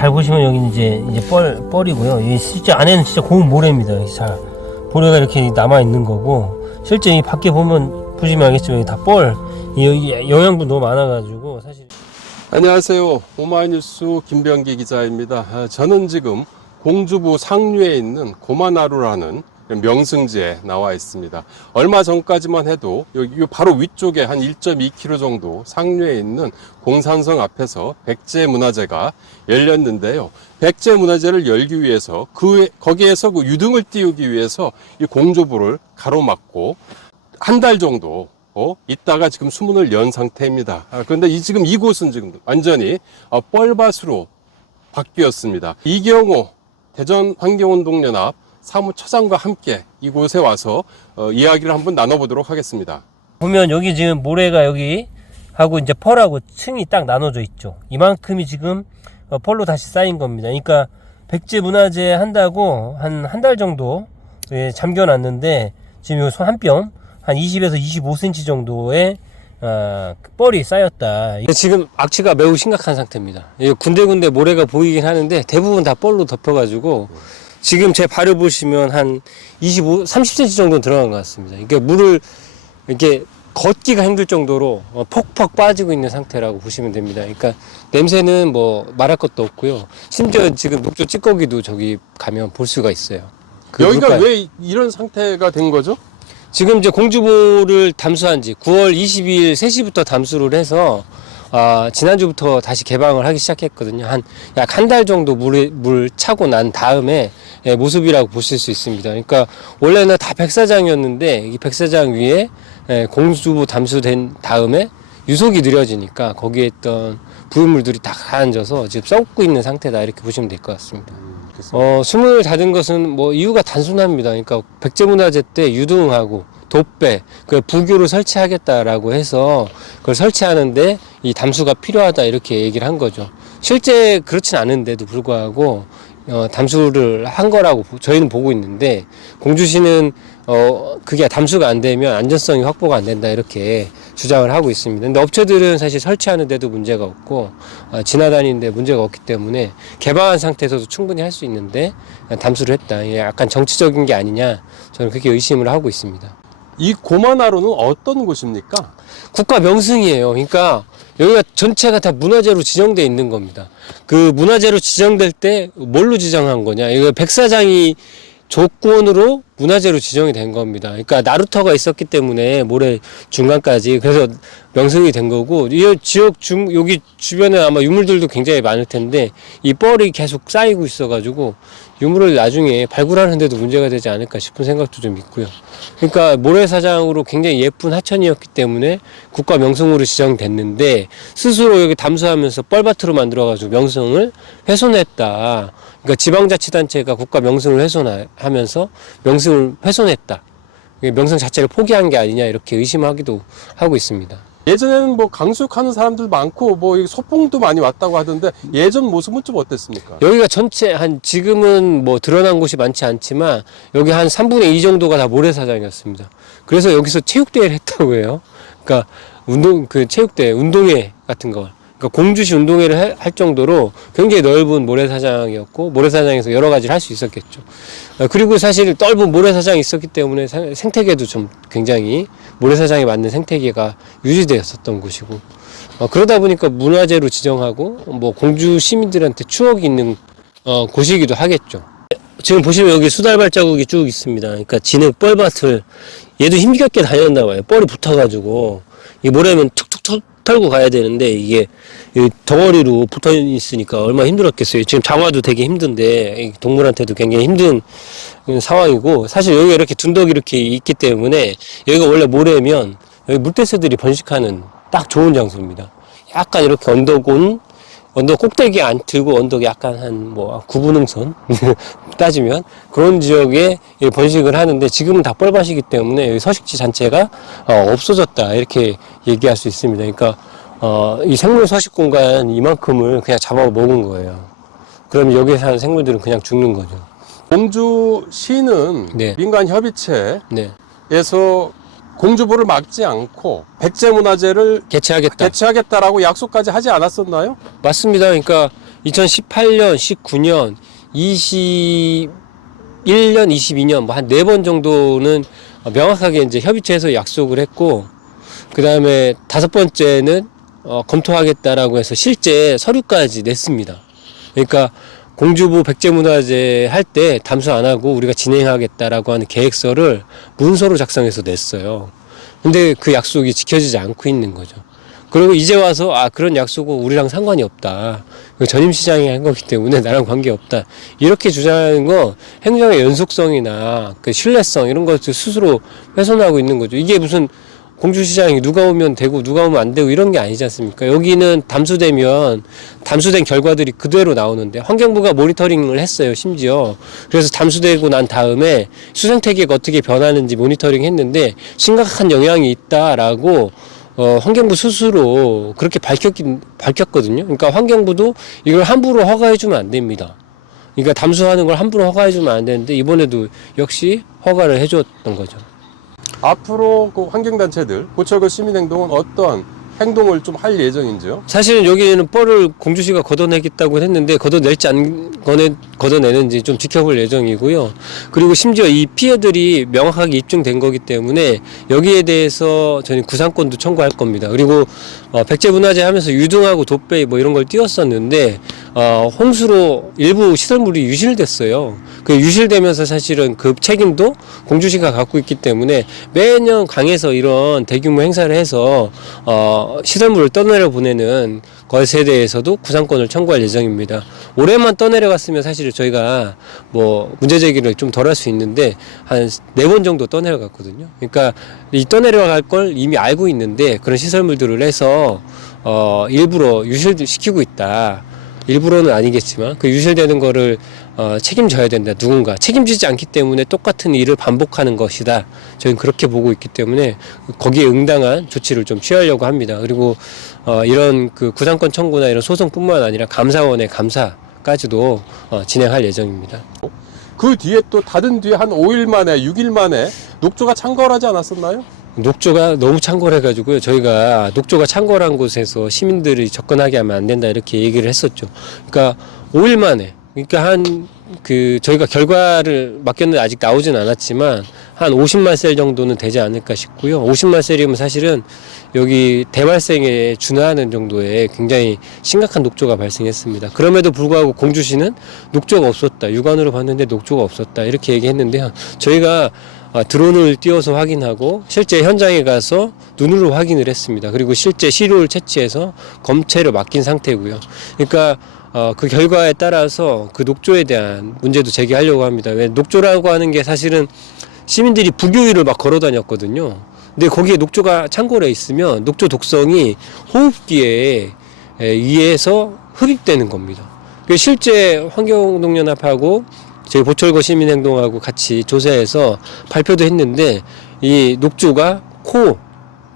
잘 보시면 여기 이제 뻘이고요. 이 실제 안에는 진짜 고운 모래입니다. 자, 모래가 이렇게 남아 있는 거고, 실제 이 밖에 보시면 알겠지만 다 뻘, 영양분 너무 많아가지고 사실. 안녕하세요. 오마이뉴스 김병기 기자입니다. 저는 지금 공주부 상류에 있는 고만하루라는 명승지에 나와 있습니다. 얼마 전까지만 해도 여기 바로 위쪽에 한 1.2km 정도 상류에 있는 공산성 앞에서 백제문화제가 열렸는데요. 백제문화제를 열기 위해서 거기에서 그 유등을 띄우기 위해서 이 공주부를 가로막고 한 달 정도 있다가 지금 수문을 연 상태입니다. 그런데 지금 이곳은 지금 완전히 뻘밭으로 바뀌었습니다. 이경호 대전환경운동연합 사무처장과 함께 이곳에 와서 이야기를 한번 나눠보도록 하겠습니다. 보면 여기 지금 모래가 여기 하고 이제 펄하고 층이 딱 나눠져 있죠. 이만큼이 지금 펄로 다시 쌓인 겁니다. 그러니까 백제문화제 한다고 한 달 정도 잠겨놨는데 지금 요 손 한 뼘 한 20에서 25cm 정도의 뻘이 쌓였다. 지금 악취가 매우 심각한 상태입니다. 군데군데 모래가 보이긴 하는데 대부분 다 뻘로 덮여가지고 지금 제 발을 보시면 한 30cm 정도 들어간 것 같습니다. 그러니까 물을 이렇게 걷기가 힘들 정도로 퍽퍽 빠지고 있는 상태라고 보시면 됩니다. 그러니까 냄새는 뭐 말할 것도 없고요. 심지어 지금 녹조 찌꺼기도 저기 가면 볼 수가 있어요. 여기가 왜 이런 상태가 된 거죠? 지금 이제 공주보를 담수한 지 9월 22일 3시부터 담수를 해서 지난주부터 다시 개방을 하기 시작했거든요. 약 한 달 정도 물 차고 난 다음에 모습이라고 보실 수 있습니다. 그러니까 원래는 다 백사장이었는데 이 백사장 위에 공주보 담수된 다음에 유속이 느려지니까 거기에 있던 부유물들이 다 가라앉아서 지금 썩고 있는 상태다 이렇게 보시면 될 것 같습니다. 수문을 닫은 것은 뭐 이유가 단순합니다. 그러니까 백제문화제 때 유등하고 돛배, 그 부교를 설치하겠다라고 해서 그걸 설치하는데 이 담수가 필요하다 이렇게 얘기를 한 거죠. 실제 그렇진 않은데도 불구하고 담수를 한 거라고 저희는 보고 있는데 공주시는 그게 담수가 안 되면 안전성이 확보가 안 된다 이렇게 주장을 하고 있습니다. 근데 업체들은 사실 설치하는데도 문제가 없고 지나다니는데 문제가 없기 때문에 개방한 상태에서도 충분히 할 수 있는데 담수를 했다. 이게 약간 정치적인 게 아니냐 저는 그렇게 의심을 하고 있습니다. 이 고만하루는 어떤 곳입니까? 국가 명승이에요. 그러니까 여기가 전체가 다 문화재로 지정되어 있는 겁니다. 그 문화재로 지정될 때 뭘로 지정한 거냐? 이거 백사장이 조건으로 문화재로 지정이 된 겁니다. 그러니까 나루터가 있었기 때문에 모래 중간까지 그래서 명승이 된 거고 이 지역 여기 주변에 아마 유물들도 굉장히 많을 텐데 이 뻘이 계속 쌓이고 있어가지고 유물을 나중에 발굴하는데도 문제가 되지 않을까 싶은 생각도 좀 있고요. 그러니까 모래사장으로 굉장히 예쁜 하천이었기 때문에 국가 명승으로 지정됐는데 스스로 여기 담수하면서 뻘밭으로 만들어가지고 명승을 훼손했다. 그러니까 지방자치단체가 국가 명승을 훼손하면서 명승을 훼손했다. 명승 자체를 포기한 게 아니냐 이렇게 의심하기도 하고 있습니다. 예전에는 뭐 강수욕하는 사람들 많고 뭐 소풍도 많이 왔다고 하던데 예전 모습은 좀 어땠습니까? 여기가 전체 지금은 뭐 드러난 곳이 많지 않지만 여기 한 3분의 2 정도가 다 모래사장이었습니다. 그래서 여기서 체육대회를 했다고 해요. 그러니까 체육대회, 운동회 같은 거. 그러니까 공주시 운동회를 할 정도로 굉장히 넓은 모래사장이었고 모래사장에서 여러 가지를 할 수 있었겠죠. 그리고 사실 넓은 모래사장이 있었기 때문에 생태계도 좀 굉장히 모래사장에 맞는 생태계가 유지되었었던 곳이고 그러다 보니까 문화재로 지정하고 뭐 공주 시민들한테 추억이 있는 곳이기도 하겠죠. 지금 보시면 여기 수달 발자국이 쭉 있습니다. 그러니까 진흙 뻘밭을 얘도 힘겹게 다녔나 봐요. 뻘이 붙어가지고 이 모래면 툭툭 털고 가야 되는데 이게 덩어리로 붙어 있으니까 얼마나 힘들었겠어요. 지금 장화도 되게 힘든데 동물한테도 굉장히 힘든 상황이고 사실 여기가 이렇게 둔덕이 이렇게 있기 때문에 여기가 원래 모래면 여기 물대새들이 번식하는 딱 좋은 장소입니다. 약간 이렇게 언덕 꼭대기에 안 들고 언덕이 약간 한 9분음선 따지면 그런 지역에 번식을 하는데 지금은 다 뻘밭이기 때문에 여기 서식지 자체가 없어졌다 이렇게 얘기할 수 있습니다. 그러니까 이 생물 서식 공간 이만큼을 그냥 잡아먹은 거예요. 그럼 여기에 사는 생물들은 그냥 죽는 거죠. 공주시는 네. 민간 협의체에서 네. 공주보를 막지 않고 백제문화제를 개최하겠다라고 약속까지 하지 않았었나요? 맞습니다. 그러니까 2018년, 19년, 21년, 22년 뭐 한 4번 정도는 명확하게 이제 협의체에서 약속을 했고, 그 다음에 5번째는 검토하겠다라고 해서 실제 서류까지 냈습니다. 그러니까 공주부 백제문화재 할 때 담수 안 하고 우리가 진행하겠다라고 하는 계획서를 문서로 작성해서 냈어요. 근데 그 약속이 지켜지지 않고 있는 거죠. 그리고 이제 와서 그런 약속은 우리랑 상관이 없다. 전임시장이 한 거기 때문에 나랑 관계없다. 이렇게 주장하는 건 행정의 연속성이나 그 신뢰성 이런 것을 스스로 훼손하고 있는 거죠. 이게 무슨 공주시장이 누가 오면 되고 누가 오면 안 되고 이런 게 아니지 않습니까? 여기는 담수되면 담수된 결과들이 그대로 나오는데 환경부가 모니터링을 했어요, 심지어. 그래서 담수되고 난 다음에 수생태계가 어떻게 변하는지 모니터링 했는데 심각한 영향이 있다라고 환경부 스스로 그렇게 밝혔거든요. 그러니까 환경부도 이걸 함부로 허가해주면 안 됩니다. 그러니까 담수하는 걸 함부로 허가해주면 안 되는데 이번에도 역시 허가를 해줬던 거죠. 앞으로 그 환경단체들, 고철거 시민행동은 어떤 행동을 좀 할 예정인지요? 사실은 여기에는 뻘을 공주시가 걷어내겠다고 했는데 걷어낼지 안 걷어내는지 좀 지켜볼 예정이고요. 그리고 심지어 이 피해들이 명확하게 입증된 거기 때문에 여기에 대해서 저는 구상권도 청구할 겁니다. 그리고 백제문화재 하면서 유등하고 돛배 뭐 이런 걸 띄웠었는데 홍수로 일부 시설물이 유실됐어요. 그 유실되면서 사실은 그 책임도 공주시가 갖고 있기 때문에 매년 강에서 이런 대규모 행사를 해서 시설물을 떠내려 보내는 것에 대해서도 구상권을 청구할 예정입니다. 올해만 떠내려갔으면 사실 저희가 뭐 문제 제기를 좀 덜 할 수 있는데 한 4번 정도 떠내려갔거든요. 그러니까 이 떠내려갈 걸 이미 알고 있는데 그런 시설물들을 해서 일부러 유실시키고 있다. 일부러는 아니겠지만 그 유실되는 거를 책임져야 된다. 누군가 책임지지 않기 때문에 똑같은 일을 반복하는 것이다. 저희는 그렇게 보고 있기 때문에 거기에 응당한 조치를 좀 취하려고 합니다. 그리고 이런 그 구상권 청구나 이런 소송뿐만 아니라 감사원의 감사까지도 진행할 예정입니다. 그 뒤에 또 닫은 뒤에 한 5일 만에, 6일 만에 녹조가 창궐하지 않았었나요? 녹조가 너무 창궐해가지고요. 저희가 녹조가 창궐한 곳에서 시민들이 접근하게 하면 안 된다 이렇게 얘기를 했었죠. 그러니까 5일 만에, 그러니까 저희가 결과를 맡겼는데 아직 나오진 않았지만 한 50만 셀 정도는 되지 않을까 싶고요. 50만 셀이면 사실은 여기 대발생에 준하는 정도의 굉장히 심각한 녹조가 발생했습니다. 그럼에도 불구하고 공주시는 녹조가 없었다. 육안으로 봤는데 녹조가 없었다. 이렇게 얘기했는데요. 저희가 드론을 띄워서 확인하고 실제 현장에 가서 눈으로 확인을 했습니다. 그리고 실제 시료를 채취해서 검체를 맡긴 상태고요. 그러니까 그 결과에 따라서 그 녹조에 대한 문제도 제기하려고 합니다. 왜 녹조라고 하는 게 사실은 시민들이 부교유를 막 걸어 다녔거든요. 근데 거기에 녹조가 창궐해 있으면 녹조 독성이 호흡기에 의해서 흡입되는 겁니다. 실제 환경농연합하고 저희 보철거 시민행동하고 같이 조사해서 발표도 했는데 이 녹조가 코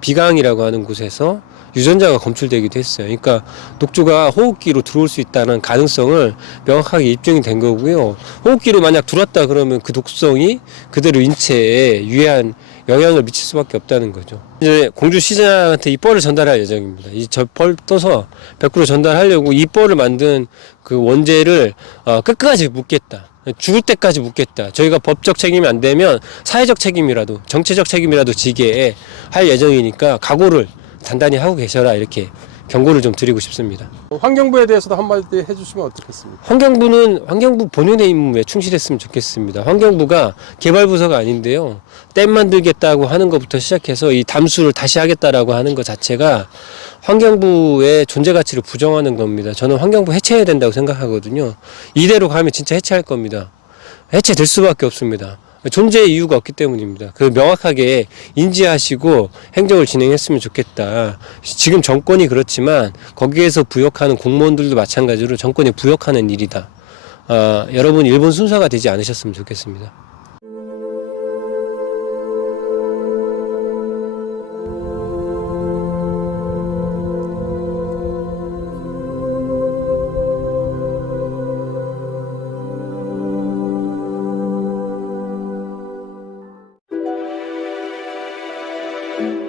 비강이라고 하는 곳에서 유전자가 검출되기도 했어요. 그러니까 녹조가 호흡기로 들어올 수 있다는 가능성을 명확하게 입증이 된 거고요. 호흡기로 만약 들어왔다 그러면 그 독성이 그대로 인체에 유해한 영향을 미칠 수밖에 없다는 거죠. 이제 공주시장한테 이 뻘을 전달할 예정입니다. 이 뻘 떠서 100% 전달하려고 이 뻘을 만든 그 원재를 끝까지 묻겠다. 죽을 때까지 묻겠다. 저희가 법적 책임이 안 되면 사회적 책임이라도 정치적 책임이라도 지게 할 예정이니까 각오를 단단히 하고 계셔라 이렇게 경고를 좀 드리고 싶습니다. 환경부에 대해서도 한마디 해주시면 어떻겠습니까? 환경부 본연의 임무에 충실했으면 좋겠습니다. 환경부가 개발부서가 아닌데요. 댐 만들겠다고 하는 것부터 시작해서 이 담수를 다시 하겠다라고 하는 것 자체가 환경부의 존재 가치를 부정하는 겁니다. 저는 환경부 해체해야 된다고 생각하거든요. 이대로 가면 진짜 해체할 겁니다. 해체될 수밖에 없습니다. 존재의 이유가 없기 때문입니다. 그 명확하게 인지하시고 행정을 진행했으면 좋겠다. 지금 정권이 그렇지만 거기에서 부역하는 공무원들도 마찬가지로 정권이 부역하는 일이다. 여러분 일본 순서가 되지 않으셨으면 좋겠습니다. thank you